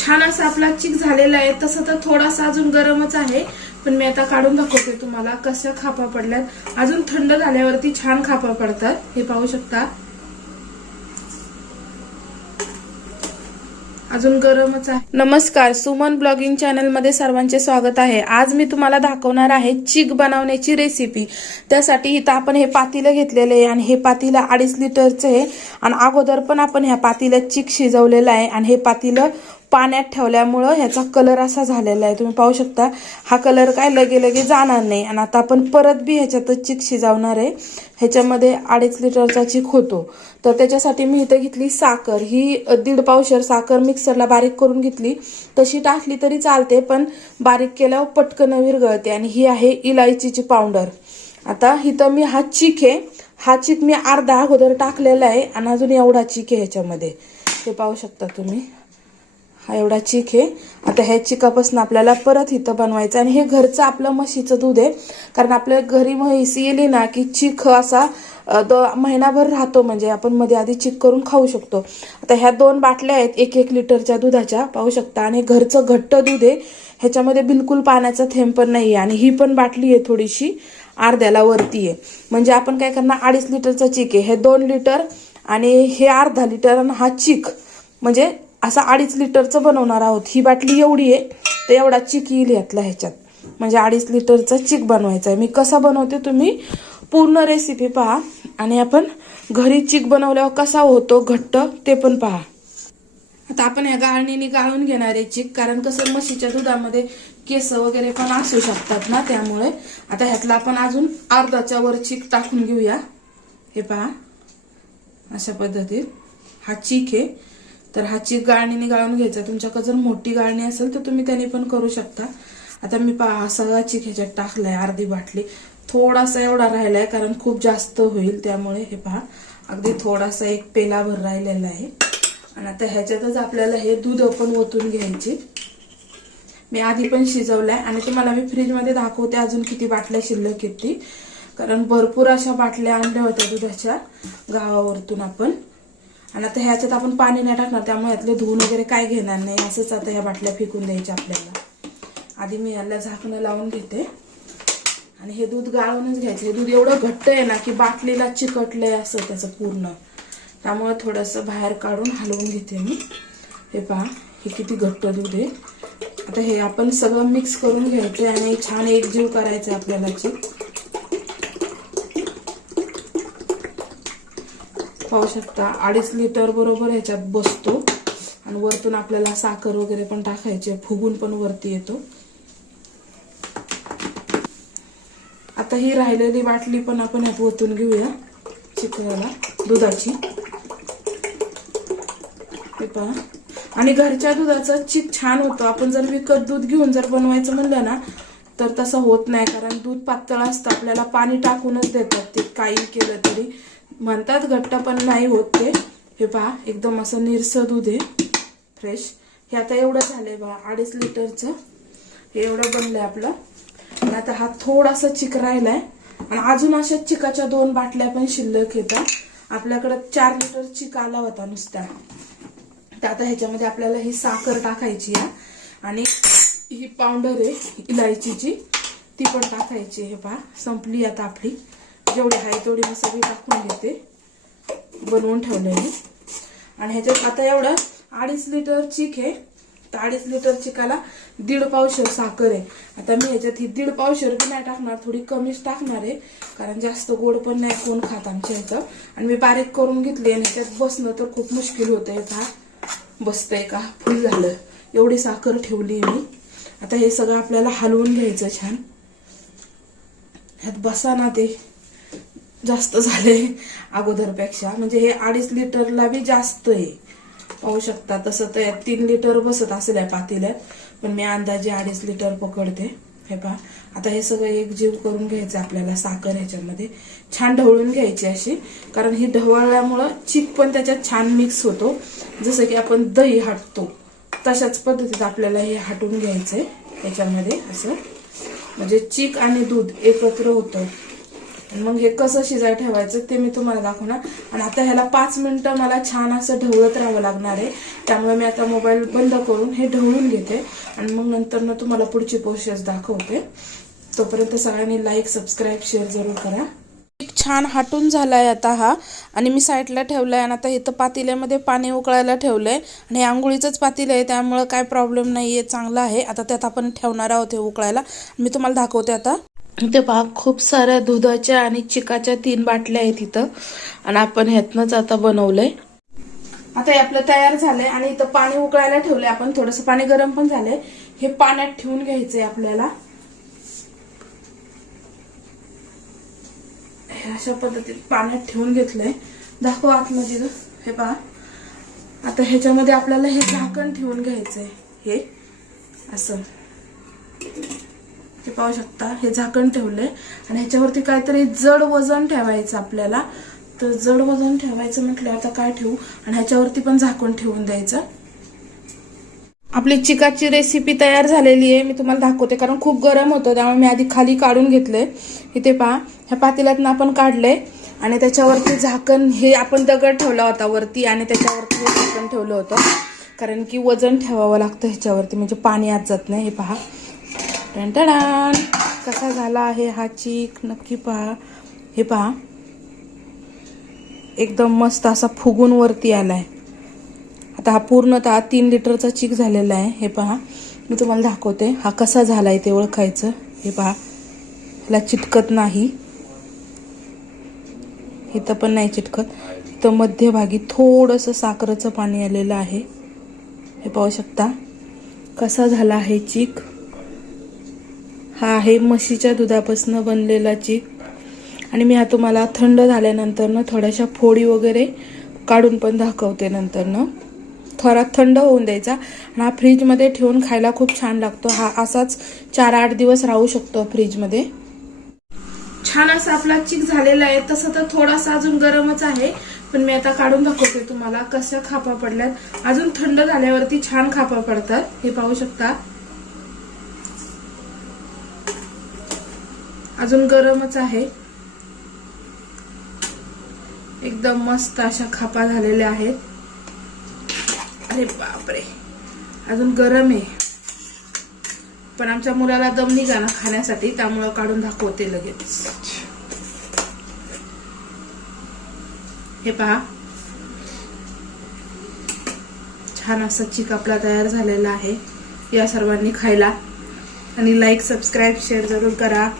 छान असा आपला चिक झालेला आहे. तसं तर थोडासा अजून गरमच आहे. पण मी आता काढून दाखवते तुम्हाला कशा खापा पडल्यात. अजून थंड झाल्यावरती छान खापा पडतात. हे पाहू शकता. अजून गरमच आहे. नमस्कार. सुमन ब्लॉगिंग चॅनलमध्ये सर्वांचे स्वागत आहे. आज मी तुम्हाला दाखवणार आहे चिक बनवण्याची रेसिपी. त्यासाठी इथं आपण हे पातीलं घेतलेलं आहे आणि हे पातीलं अडीच लिटरचं आहे. आणि अगोदर पण आपण ह्या पातीला चिक शिजवलेलं आहे. आणि हे पातीलं पाण्यात ठेवल्यामुळं ह्याचा कलर असा झालेला आहे. तुम्ही पाहू शकता हा कलर काय लगे लगे जाणार नाही. आणि आता आपण परत बी ह्याच्यातच चिक शिजवणार आहे. ह्याच्यामध्ये अडीच लिटरचा चिक होतो. तर त्याच्यासाठी मी इथं घेतली साखर. ही दीड पावशर साखर मिक्सरला बारीक करून घेतली. तशी टाकली तरी चालते पण बारीक केल्यावर पटकन विरगळते आणि ही आहे इलायचीची पावडर. आता इथं मी हा चिक आहे. हा चिक मी अर्धा अगोदर टाकलेला आहे. आणि अजून एवढा चिक आहे ह्याच्यामध्ये. ते पाहू शकता तुम्ही. हा एवढा चीक आहे. आता ह्या चिकापासून आपल्याला परत इथं बनवायचं आणि हे घरचं आपलं म्हशीचं दूध आहे. कारण आपल्या घरी म्हशी येली ना की चिक असा द महिनाभर राहतो म्हणजे आपण मध्ये आधी चिक करून खाऊ शकतो. आता ह्या दोन बाटल्या आहेत एक एक लिटरच्या दुधाच्या पाहू शकता. आणि घरचं घट्ट दूध आहे. ह्याच्यामध्ये बिलकुल पाण्याचा थेंब पण नाही आहे आणि ही पण बाटली आहे थोडीशी अर्ध्याला वरती आहे. म्हणजे आपण काय करणार अडीच लिटरचा चिक आहे. हे दोन लिटर आणि हे अर्धा लिटर आणि हा चिक. म्हणजे असा अडीच लिटरचं बनवणार आहोत. ही बाटली एवढी आहे तर एवढा चिक येईल यातला ह्याच्यात. म्हणजे अडीच लिटरचा चिक बनवायचा आहे मी कसा बनवते तुम्ही पूर्ण रेसिपी पहा. आणि आपण घरी चिक बनवल्यावर कसा होतो घट्ट ते पण पहा. आता आपण या गाळणीने गाळून घेणार आहे चिक कारण कसं म्हशीच्या दुधामध्ये केस वगैरे पण असू शकतात ना त्यामुळे. आता ह्यातला आपण अजून अर्धाच्या वर चिक टाकून घेऊया. हे पहा. अशा पद्धतीत. हा चीक आहे. तर हाची गाळणीने गाळून घ्यायचा. तुमच्याकडे जर मोठी गाळणी असेल तर तुम्ही त्याने पण करू शकता. आता मी पा हा सगळा ह्याच्यात टाकलाय अर्धी बाटली. थोडासा एवढा राहिलाय कारण खूप जास्त होईल त्यामुळे हे पहा. अगदी थोडासा एक पेलाभर राहिलेला आहे. आणि आता ह्याच्यातच आपल्याला हे दूध पण ओतून घ्यायचे. मी आधी पण शिजवलंय आणि तुम्हाला मी फ्रीजमध्ये दाखवते अजून किती बाटल्या शिल्लक आहेत कारण भरपूर अशा बाटल्या आणल्या होत्या दुधाच्या गावावरतून आपण. आणि आता ह्याच्यात आपण पाणी नाही टाकणार त्यामुळे यातले धुवून वगैरे काय घेणार नाही. असंच आता ह्या बाटल्या फेकून द्यायच्या आपल्याला. आधी मी याला झाकणं लावून घेते. आणि हे दूध गाळूनच घ्यायचं. हे दूध एवढं घट्ट आहे ना की बाटलीला चिकटलंय असं त्याचं पूर्ण. त्यामुळे थोडंसं बाहेर काढून हलवून घेते मी. हे पहा हे किती घट्ट दूध आहे. आता हे आपण सगळं मिक्स करून घ्यायचं आणि छान एकजीव करायचं आपल्याला. पाहू शकता. अडीच लिटर बरोबर ह्याच्यात बसतो. आणि वरतून आपल्याला साखर वगैरे पण टाकायची फुगून पण वरती येतो. आता ही राहिलेली बाटली पण आपण ह्यात ओतून घेऊया. चिकनाला दुधाची. हे पहा. आणि घरच्या दुधाचं चिक छान होतं. आपण जर विकत दूध घेऊन जर बनवायचं म्हणलं ना तर तसं होत नाही. कारण दूध पातळ असतं. आपल्याला पाणी टाकूनच देतात ते. काही केलं तरी. म्हणतात घट्ट पण नाही होत ते. हे पहा एकदम असं निरसं दूध आहे. फ्रेश हे आता एवढं झालंय बा अडीच लिटरचं. हे एवढं बनलंय आपलं. आणि आता हा थोडासा चिक राहिलाय. आणि अजून अशा चिकाच्या दोन बाटल्या पण शिल्लक येतात. आपल्याकडं चार लिटर चिक आला होता नुसता. तर आता ह्याच्यामध्ये आपल्याला ही साखर टाकायची आहे. आणि ही पावडर आहे इलायचीची. ती पण टाकायची हे पहा. संपली आता आपली. जेवढी आहे तेवढी मी सगळी टाकून घेते. बनवून ठेवलेली. आणि ह्याच्यात आता एवढं अडीच लिटर चिक आहे. तर अडीच लिटर चिकाला दीड पावशर साखर आहे. आता मी ह्याच्यात ही दीड पावशर बी नाही टाकणार थोडी कमीच टाकणार आहे. कारण जास्त गोड पण नाही कोण खात आमच्या ह्याचं आणि मी बारीक करून घेतली आणि ह्याच्यात बसणं तर खूप मुश्किल होतंय का? बसतंय का? फुल झालं. एवढी साखर ठेवली मी. आता हे सगळं आपल्याला हलवून घ्यायचं छान. ह्यात बसा ना ते. जास्त झाले अगोदरपेक्षा. म्हणजे हे अडीच लिटरला बी जास्त आहे. पाहू शकता तसं तर यात तीन लिटर बसत असेल या पातेल्यात. पण मी अंदाजे अडीच लिटर पकडते. हे पहा. आता हे सगळं एक जीव करून घ्यायचं आपल्याला साखर ह्याच्यामध्ये. छान ढवळून घ्यायची अशी. कारण ही ढवळल्यामुळं चीक पण त्याच्यात छान मिक्स होतो. जसं की आपण दही हटतो. तशाच पद्धतीत आपल्याला हे हटून आहे त्याच्यामध्ये असं. म्हणजे चीक आणि दूध एकत्र होतं. मग हे कसं शिजाय ठेवायचं ते मी तुम्हाला दाखवणार. आणि आता ह्याला पाच मिनिटं मला छान असं ढवळत राहावं लागणार आहे. त्यामुळे मी आता मोबाईल बंद करून हे ढवळून घेते. आणि मग नंतर ना तुम्हाला पुढची प्रोसेस दाखवते. तोपर्यंत सगळ्यांनी लाईक सबस्क्राईब शेअर जरूर करा. एक छान हाटून आहे आता हा. आणि मी साईडला आहे आणि आता इथं पातेल्यामध्ये पाणी उकळायला ठेवलं आहे आणि हे आंघोळीचंच पातेलं आहे त्यामुळं काय प्रॉब्लेम नाही आहे चांगलं आहे. आता त्यात आपण ठेवणार आहोत हे उकळायला. मी तुम्हाला दाखवते आता. ते पहा खूप साऱ्या दुधाच्या आणि चिकाच्या तीन बाटल्या आहेत इथं. आणि आपण ह्यातनंच आता बनवलंय. आता हे आपलं तयार झालंय आणि इथं पाणी उकळायला ठेवलंय. आपण थोडंसं पाणी गरम पण झालंय. हे पाण्यात ठेवून घ्यायचंय आपल्याला. हे अशा पद्धतीत पाण्यात ठेवून घेतलंय. दाखव आतमध्ये हे पहा. आता ह्याच्यामध्ये आपल्याला हे झाकण ठेवून घ्यायचंय. हे असं. हे पाहू शकता. हे झाकण ठेवलंय. आणि ह्याच्यावरती काहीतरी जड वजन ठेवायचं आपल्याला. तर जड वजन ठेवायचं म्हटलं आता काय ठेवू? आणि ह्याच्यावरती पण झाकण ठेवून द्यायचं. आपली चिकाची रेसिपी तयार झालेली आहे. मी तुम्हाला दाखवते. कारण खूप गरम होतं. त्यामुळे मी आधी खाली काढून घेतलंय. इथे पहा. ह्या पातेल्यातनं आपण काढलंय. आणि त्याच्यावरती झाकण हे आपण दगड ठेवला होता वरती. आणि त्याच्यावरती हे झाकण ठेवलं होतं. कारण की वजन ठेवावं लागतं ह्याच्यावरती. म्हणजे पाणी आत जात नाही. हे पहा. टन कसा झाला आहे हा चीक नक्की पहा हे पहा एकदम मस्त असा फुगून वरती आलाय आता हा पूर्णतः तीन लिटरचा चीक झालेला आहे हे पहा मी तुम्हाला दाखवते हा कसा झालाय ते ओळखायचं हे पहा ह्याला चिटकत नाही इथं पण नाही चिटकत इथं मध्यभागी थोडंसं साखरेचं पाणी आलेलं आहे हे पाहू शकता कसा झाला आहे चीक हा आहे म्हशीच्या दुधापासून बनलेला चीक. आणि मी हा तुम्हाला थंड झाल्यानंतर ना थोड्याशा फोडी वगैरे काढून पण दाखवते नंतर ना थोडा थंड होऊन द्यायचा. आणि हा फ्रीजमध्ये ठेवून खायला खूप छान लागतो. हा असाच चार आठ दिवस राहू शकतो फ्रीजमध्ये. छान असा आपला चिक झालेला आहे. तसं तर थोडासा अजून गरमच आहे. पण मी आता काढून दाखवते तुम्हाला कशा खापा पडल्यात. अजून थंड झाल्यावरती छान खापा पडतात. हे पाहू शकता. अजून गरमच आहे. एकदम मस्त अशा खापा झालेल्या आहेत. अरे बापरे. अजून गरम आहे. पण आमच्या मुलाला दम निघा ना खाण्यासाठी त्यामुळं काढून दाखवते लगेच. हे पहा. छान असा चिक आपला तयार झालेला आहे. या सर्वांनी खायला. आणि लाईक सबस्क्राईब शेअर जरूर करा.